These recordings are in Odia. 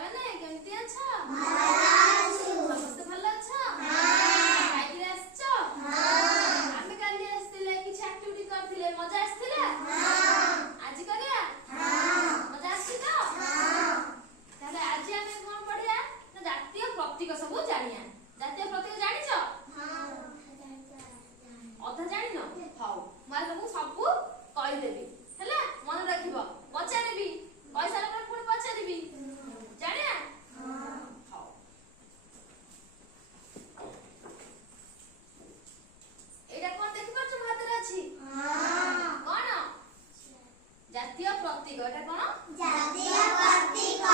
ପିଲାମାନେ କେମିତି ଅଛ? ସମସ୍ତେ ଭଲ ଅଛ? ଖାଇକିରି ଆସିଛ? ଆମେ କାଲି ଆସିଥିଲେ କିଛି ଆକ୍ଟିଭିଟି କରିଥିଲେ, ମଜା ଆସିଥିଲା? ଆଜି କରିବା? ମଜା ଆସିଛି ତ? ତାହେଲେ ଆଜି ଆମେ କଣ ପଢିବା ନା ଜାତୀୟ ପ୍ରତୀକ ସବୁ ଜାଣିବା। ଜାତୀୟ ପ୍ରତୀକ ଜାଣିଛ? ଅଧା ଜାଣିନ? ହଉ ମୁଁ ତମକୁ ସବୁ କହିଦେବି ହେଲା, ମନେ ରଖିବ। ପଚାରିବି, କହିସାରିଲା ପରେ ପୁଣି ପଚାରିବି, ଜାଣିବା? ହଉ। ଏଇଟା କଣ ଦେଖିପାରୁଛ ମୋ ହାତରେ ଅଛି? କଣ? ଜାତୀୟ ପ୍ରତୀକ। ଏଟା କଣ? ଜାତୀୟ ପ୍ରତୀକ।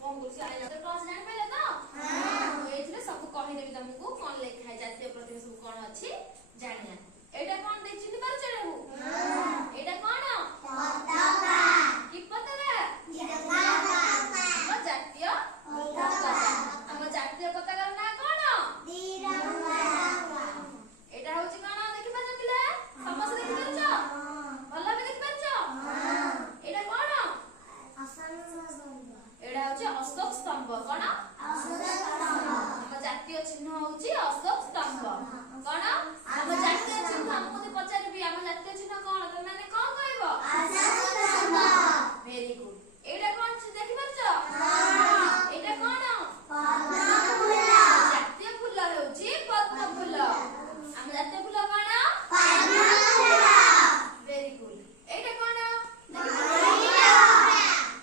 ମୁଁ ବୁଝି ଆଇଲା ତ କ୍ଲାସ୍ ଜାଣି ପାଇଲ ତ? ମୁଁ ଏଇଥିରେ ସବୁ କହିଦେବି ତମକୁ କଣ ଲେଖା है ଜାତୀୟ ପ୍ରତୀକ ସବୁ କଣ ଅଛି ଜାଣିବା। ଏଇଟା କଣ ଦେଖିନି ପାରୁଛ ନା? ଏଇଟା କଣ? ପତାକା। କି ପତାକା? ପତାକା। ଆମ ଜାତୀୟ ପତାକା। ଆମ ଜାତୀୟ ପତାକାର ନାଁ କଣ? ତ୍ରିରଙ୍ଗା। ଏଇଟା ହଉଛି କଣ ଦେଖିପାରୁଛ ପିଲା? ସମସ୍ତେ ଦେଖିପାରୁଛ? ଭଲ ଭାବେ ଦେଖିପାରୁଛ? ଏଇଟା କଣ? ଏଇଟା ହଉଛି ଅଶୋକ ସ୍ତମ୍ଭ। କଣ? ଆମ ଜାତୀୟ ଚିହ୍ନ ହଉଛି ଅଶୋକ ସ୍ତମ୍ଭ। କଣ? ଆମ ଜାତୀୟ ଚିହ୍ନ। ମୁଁ ଯଦି ପଚାରିବି ଆମ ଜାତୀୟ ଚିହ୍ନ କଣ, ତମେ କଣ କହିବ? Very good. ଏଇଟା କଣ ଦେଖିପାରୁଛ? ଏଇଟା କଣ? ଜାତୀୟ ଫୁଲ ହେଉଛି ପଦ୍ମ ଫୁଲ। ଆମ ଜାତୀୟ ଫୁଲ କଣ? Very good. ଏଇଟା କଣ?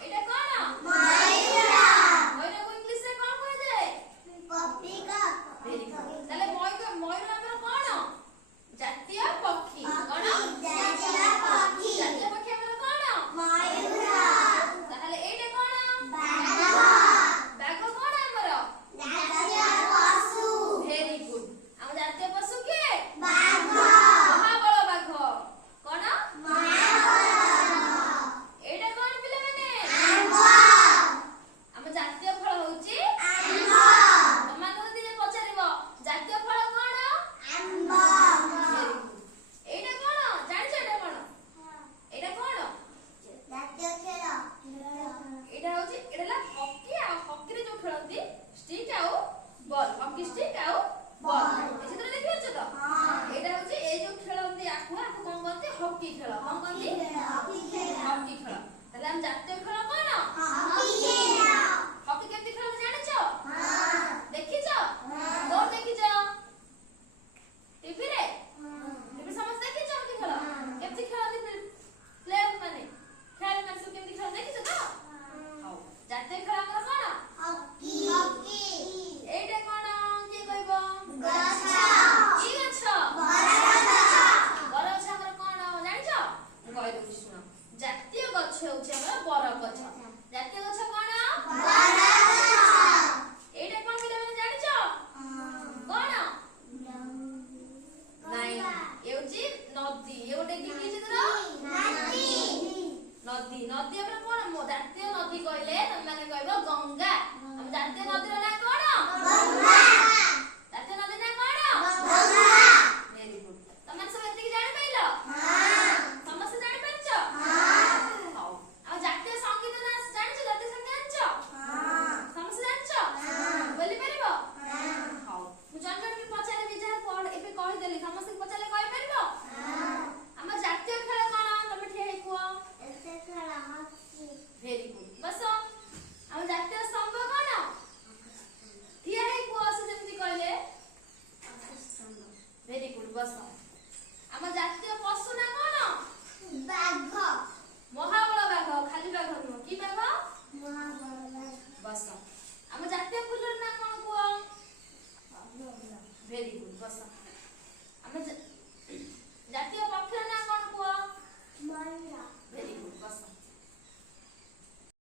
ଏଇଟା କଣ? ମୟୂରକୁ ଇଂଲିଶରେ କଣ କୁହାଯାଏ? Very good. ତାହେଲେ ମୟୂର ଆମର କଣ? ଜାତୀୟ ପକ୍ଷୀ। କଣ? ଜାତୀୟ ପକ୍ଷୀ ଆମର କଣ? ତାହେଲେ ଏଇଟା କଣ? ବାଘ କଣ ଆମର? Very good. ଆମ ଜାତୀୟ ପଶୁ କିଏ? ମହାବଳ ବାଘ। କଣ? ଏଇଟା କଣ ପିଲାମାନେ? ଆମ ଜାତୀୟ ଫଳ ହଉଛି ତମମାନଙ୍କୁ ଯଦି ପଚାରିବ ଜାତୀୟ ଫଳ କଣ? ଏଇଟା କଣ ଜାଣିଛ? ଏଇଟା କଣ? ଏଇଟା କଣ? ଏଇଟା ହଉଛି ଏଇଟା ହକି। ଆଉ ହକିରେ ଯୋଉ ଖେଳନ୍ତି ଷ୍ଟିକ୍ ଆଉ ବଲ୍, ହକି ଷ୍ଟିକ୍ ଆଉ ବଲ୍। ଏଥିରେ ଦେଖିପାରୁଛ ତ? ଏଇଟା ହଉଛି ଏଇ ଯୋଉ ଖେଳନ୍ତି ଆକୁ କଣ କହନ୍ତି? ହକି ଖେଳ। କଣ କହନ୍ତି? ହକି ଖେଳ। ତାହେଲେ ଆମ ଜାତୀୟ ଖେଳ କଣ? ହକି କେମିତି ଖେଳନ୍ତି ଜାଣିଛ? ଦେଖିଛ? କୋଉଠି ଦେଖିଛ? ଟିଭିରେ? ଟିଭି ସମସ୍ତେ ଦେଖିଛ ହକି ଖେଳ? କେମିତି ଖେଳନ୍ତି ପ୍ଲେୟାର ମାନେ, ଖେଳାଳି ମାନେ ସବୁ କେମିତି ଖେଳନ୍ତି ଦେଖିଛ ତ? ହଉ। ଜାତୀୟ ଖେଳ ଆମର କଣ? ଏଇଟା କଣ? କିଏ କହିବ? କି ଗଛ? ବରଗଛ ଆମର କଣ ଜାଣିଛ? ମୁଁ କହିଦଉଛି ଶୁଣ। ଜାତୀୟ ଗଛ ହେଉଛି ଆମର ବରଗଛ। ଜାତୀୟ ଗଛ କଣ? ଏଇଟା କଣ ପିଲାମାନେ ଜାଣିଛ? କଣ? ନାଇଁ, ଏ ହଉଛି ନଦୀ। ଏ ଗୋଟେ କି ଚିତ୍ର? ନଦୀ। ନଦୀ ଆମର କଣ? ମୋ ଜାତୀୟ ନଦୀ କହିଲେ ତମେ କହିବ ଗଙ୍ଗା। ଆମ ଜାତୀୟ ନଦୀର ନାଁ କଣ? ଜାତୀୟ ନଦୀ ନାଁ କଣ? Very good. ତମେ ସବୁ ଏତିକି ଜାଣିପାରିଲ? ସମସ୍ତେ ଜାଣିପାରିଛ? ହଉ। ଆମ ଜାତୀୟ ସଙ୍ଗୀତ ନାଁ ଜାଣିଛ? ଜାତୀୟ ସଙ୍ଗୀତ ଜାଣିଛ? ସମସ୍ତେ ଜାଣିଛ? ବୋଲି ପାରିବ? ହଉ। ମୁଁ ଜଣ ଜଣଙ୍କୁ ପଚାରିବି, ଯାହା ଏବେ କହିଦେଲି ସମସ୍ତଙ୍କୁ ପଚାରିଲେ କହିପାରିବ? ଆମ ଜାତୀୟ ଖେଳ କଣ? ତମେ ଠିଆ ହେଇ କୁହ। Very good. ବସ। ଆମ ଜାତୀୟ ସ୍ତମ୍ଭ କଣ? ଠିଆ ହେଇ କୁହ ସେ ଯେମିତି କହିଲେ। Very good. ବସ। ଆମ ଜାତୀୟ ପଶୁ ନା କଣ? ମହାବଳ ବାଘ। ଖାଲି ବାଘ ନୁହଁ, କି ବାଘ? ବସ। ଆମ ଜାତୀୟ ଫୁଲର ନାଁ କଣ କୁହ? Very good. ବସ। ଆମ